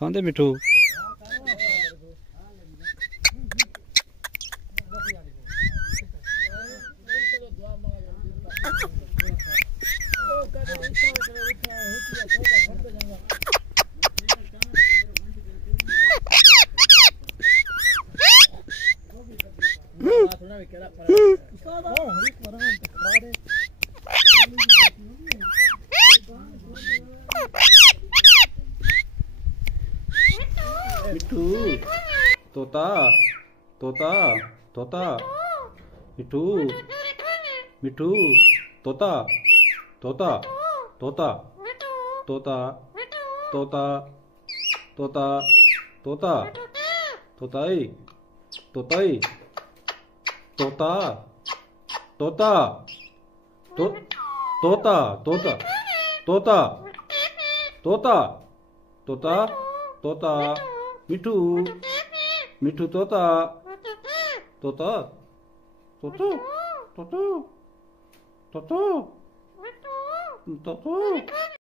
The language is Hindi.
खान दे मिठू। मिठू तोता तोता तोता मिठू मिठू तोता तोता तोता तोता तोता तोता तोता तोताई तोताई तोता तोता तोता तोता तोता तोता तोता तोता मिठू मिठू तोता तोता तोता तोता तोता तोता